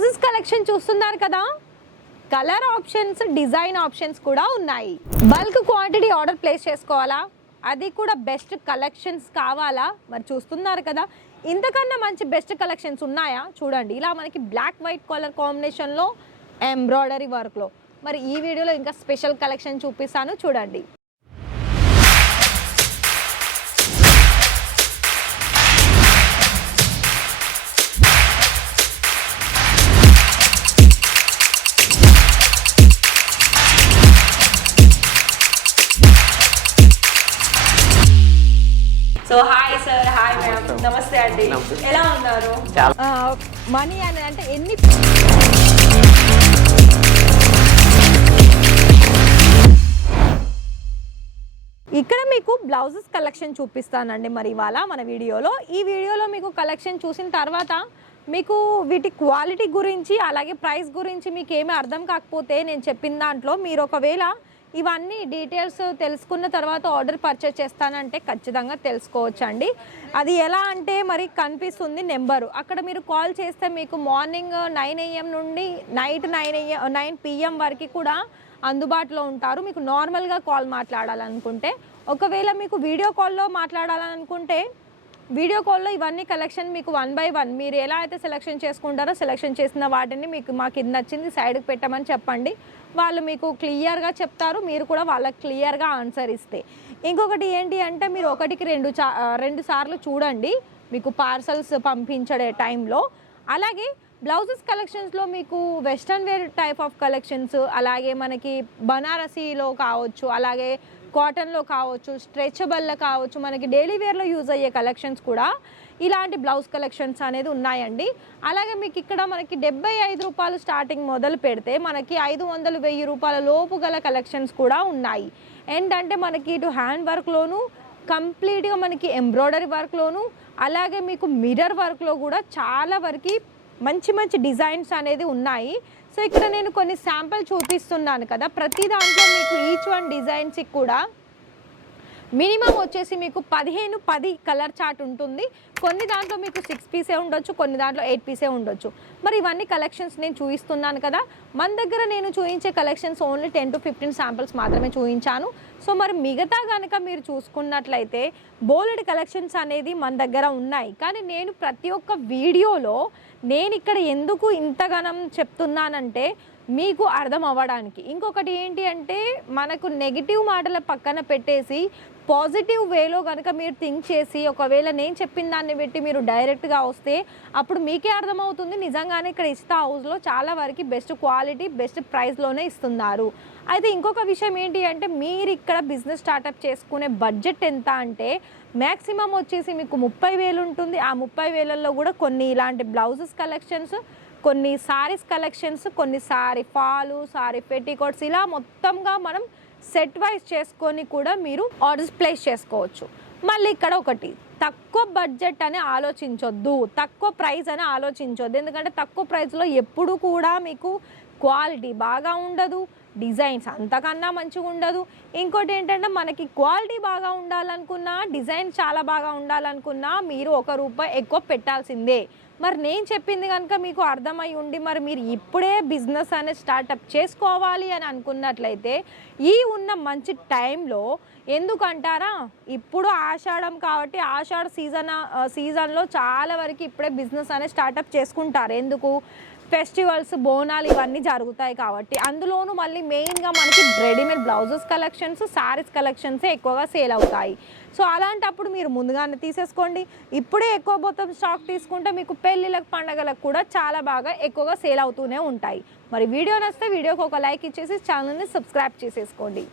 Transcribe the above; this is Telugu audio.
బ్లౌజెస్ కలెక్షన్ చూస్తున్నారు కదా, కలర్ ఆప్షన్స్, డిజైన్ ఆప్షన్స్ కూడా ఉన్నాయి. బల్క్ క్వాంటిటీ ఆర్డర్ ప్లేస్ చేసుకోవాలా, అది కూడా బెస్ట్ కలెక్షన్స్ కావాలా? మరి చూస్తున్నారు కదా, ఇంతకన్నా మంచి బెస్ట్ కలెక్షన్స్ ఉన్నాయా? చూడండి, ఇలా మనకి బ్లాక్ వైట్ కలర్ కాంబినేషన్లో ఎంబ్రాయిడరీ వర్క్లో. మరి ఈ వీడియోలో ఇంకా స్పెషల్ కలెక్షన్ చూపిస్తాను, చూడండి. So hi sir, hi ma'am, నమస్తే అండి. ఎలా ఉన్నారు? మనీ అని అంటే ఎన్ని ఇక్కడ మీకు బ్లౌజెస్ కలెక్షన్ చూపిస్తానండి. మరి ఇవాళ మన వీడియోలో ఈ వీడియోలో మీకు కలెక్షన్ చూసిన తర్వాత మీకు వీటి క్వాలిటీ గురించి అలాగే ప్రైస్ గురించి మీకు ఏమీ అర్థం కాకపోతే నేను చెప్పిన దాంట్లో మీరు ఒకవేళ ఇవన్నీ డీటెయిల్స్ తెలుసుకున్న తర్వాత ఆర్డర్ పర్చేస్ చేస్తానంటే ఖచ్చితంగా తెలుసుకోవచ్చు అండి. అది ఎలా అంటే మరి కనిపిస్తుంది నెంబరు, అక్కడ మీరు కాల్ చేస్తే మీకు మార్నింగ్ 9 AM నుండి నైట్ 9 PM వరకు కూడా అందుబాటులో ఉంటారు. మీకు నార్మల్గా కాల్ మాట్లాడాలనుకుంటే, ఒకవేళ మీకు వీడియో కాల్లో మాట్లాడాలనుకుంటే వీడియో కాల్లో ఇవన్నీ కలెక్షన్ మీకు 1 by 1 మీరు ఎలా అయితే సెలెక్షన్ చేసుకుంటారో సెలెక్షన్ చేసిన వాటిని మీకు మాకు ఇది నచ్చింది సైడ్కి పెట్టమని చెప్పండి, వాళ్ళు మీకు క్లియర్గా చెప్తారు. మీరు కూడా వాళ్ళకి క్లియర్గా ఆన్సర్ ఇస్తే. ఇంకొకటి ఏంటి అంటే మీరు ఒకటికి రెండు సార్లు చూడండి మీకు పార్సల్స్ పంపించే టైంలో. అలాగే బ్లౌజెస్ కలెక్షన్స్లో మీకు western wear type of collections, అలాగే మనకి బనారసీలో కావచ్చు, అలాగే కాటన్లో కావచ్చు, స్ట్రెచబుల్లో కావచ్చు, మనకి డైలీ వేర్లో యూజ్ అయ్యే కలెక్షన్స్ కూడా ఇలాంటి బ్లౌజ్ కలెక్షన్స్ అనేది ఉన్నాయండి. అలాగే మీకు ఇక్కడ మనకి 75 రూపాయలు స్టార్టింగ్ మొదలు పెడితే మనకి 500-1000 రూపాయల లోపు గల కలెక్షన్స్ కూడా ఉన్నాయి. ఏంటంటే మనకి ఇటు హ్యాండ్ వర్క్లోను, కంప్లీట్గా మనకి ఎంబ్రాయిడరీ వర్క్లోను, అలాగే మీకు మిర్రర్ వర్క్లో కూడా చాలా వరకు మంచి మంచి డిజైన్స్ అనేది ఉన్నాయి. సో ఇక్కడ నేను కొన్ని శాంపిల్ చూపిస్తున్నాను కదా, ప్రతి దాంట్లో మీకు ఈచ్ వన్ డిజైన్స్కి కూడా మినిమం వచ్చేసి మీకు 10 కలర్ చార్ట్ ఉంటుంది. కొన్ని దాంట్లో మీకు 6 పీసే ఉండొచ్చు, కొన్ని దాంట్లో 8 పీసే ఉండొచ్చు. మరి ఇవన్నీ కలెక్షన్స్ నేను చూపిస్తున్నాను కదా, మన దగ్గర నేను చూపించే కలెక్షన్స్ ఓన్లీ 10 to 15 శాంపిల్స్ మాత్రమే చూపించాను. సో మరి మిగతా కనుక మీరు చూసుకున్నట్లయితే బోలెడ్ కలెక్షన్స్ అనేది మన దగ్గర ఉన్నాయి. కానీ నేను ప్రతి ఒక్క వీడియోలో నేను ఇక్కడ ఎందుకు ఇంతగానం చెప్తున్నానంటే మీకు అర్థం అవ్వడానికి. ఇంకొకటి ఏంటి అంటే మనకు నెగిటివ్ మాటల పక్కన పెట్టేసి పాజిటివ్ వేలో కనుక మీరు థింక్ చేసి ఒకవేళ నేను చెప్పిన దాన్ని పెట్టి మీరు డైరెక్ట్గా వస్తే అప్పుడు మీకే అర్థమవుతుంది నిజంగానే ఇక్కడ ఇస్తా హౌస్లో చాలా వరకు బెస్ట్ క్వాలిటీ బెస్ట్ ప్రైస్లోనే ఇస్తున్నారు. అయితే ఇంకొక విషయం ఏంటి అంటే మీరు ఇక్కడ బిజినెస్ స్టార్టప్ చేసుకునే బడ్జెట్ ఎంత అంటే మ్యాక్సిమం వచ్చేసి మీకు 30,000 ఉంటుంది. ఆ 30,000లో కూడా కొన్ని ఇలాంటి బ్లౌజెస్ కలెక్షన్స్, కొన్ని సారీస్ కలెక్షన్స్, కొన్ని సారీ ఫాలు, సారీ పెట్టికోట్స్, ఇలా మొత్తంగా మనం సెట్ వైజ్ చేసుకొని కూడా మీరు ఆర్డర్స్ ప్లేస్ చేసుకోవచ్చు. మళ్ళీ ఇక్కడ ఒకటి, తక్కువ బడ్జెట్ అని ఆలోచించొద్దు, తక్కువ ప్రైస్ అని ఆలోచించొద్దు. ఎందుకంటే తక్కువ ప్రైస్లో ఎప్పుడు కూడా మీకు క్వాలిటీ బాగా ఉండదు, డిజైన్స్ అంతకన్నా మంచిగా ఉండదు. ఇంకోటి ఏంటంటే మనకి క్వాలిటీ బాగా ఉండాలనుకున్నా, డిజైన్ చాలా బాగా ఉండాలనుకున్నా మీరు ₹1 ఎక్కువ పెట్టాల్సిందే. మరి నేను చెప్పింది కనుక మీకు అర్థమై ఉండి మరి మీరు ఇప్పుడే బిజినెస్ అనేది స్టార్టప్ చేసుకోవాలి అని అనుకున్నట్లయితే ఈ ఉన్న మంచి టైంలో, ఎందుకంటారా ఇప్పుడు ఆషాఢం కాబట్టి ఆషాఢ సీజన్లో చాలా వరకు ఇప్పుడే బిజినెస్ అనేది స్టార్టప్ చేసుకుంటారు. ఎందుకు? ఫెస్టివల్స్, బోనాలు ఇవన్నీ జరుగుతాయి కాబట్టి. అందులోనూ మళ్ళీ మెయిన్గా మనకి రెడీమేడ్ బ్లౌజెస్ కలెక్షన్స్, శారీస్ కలెక్షన్సే ఎక్కువగా సేల్ అవుతాయి. సో అలాంటప్పుడు మీరు ముందుగానే తీసేసుకోండి. ఇప్పుడే ఎక్కువ మొత్తం స్టాక్ తీసుకుంటే మీకు పెళ్ళిళ్ళకు, పండగలకు కూడా చాలా బాగా ఎక్కువగా సేల్ అవుతూనే ఉంటాయి. మరి వీడియో నచ్చితే వీడియోకి ఒక లైక్ ఇచ్చేసి ఛానల్ని సబ్స్క్రైబ్ చేసేసుకోండి.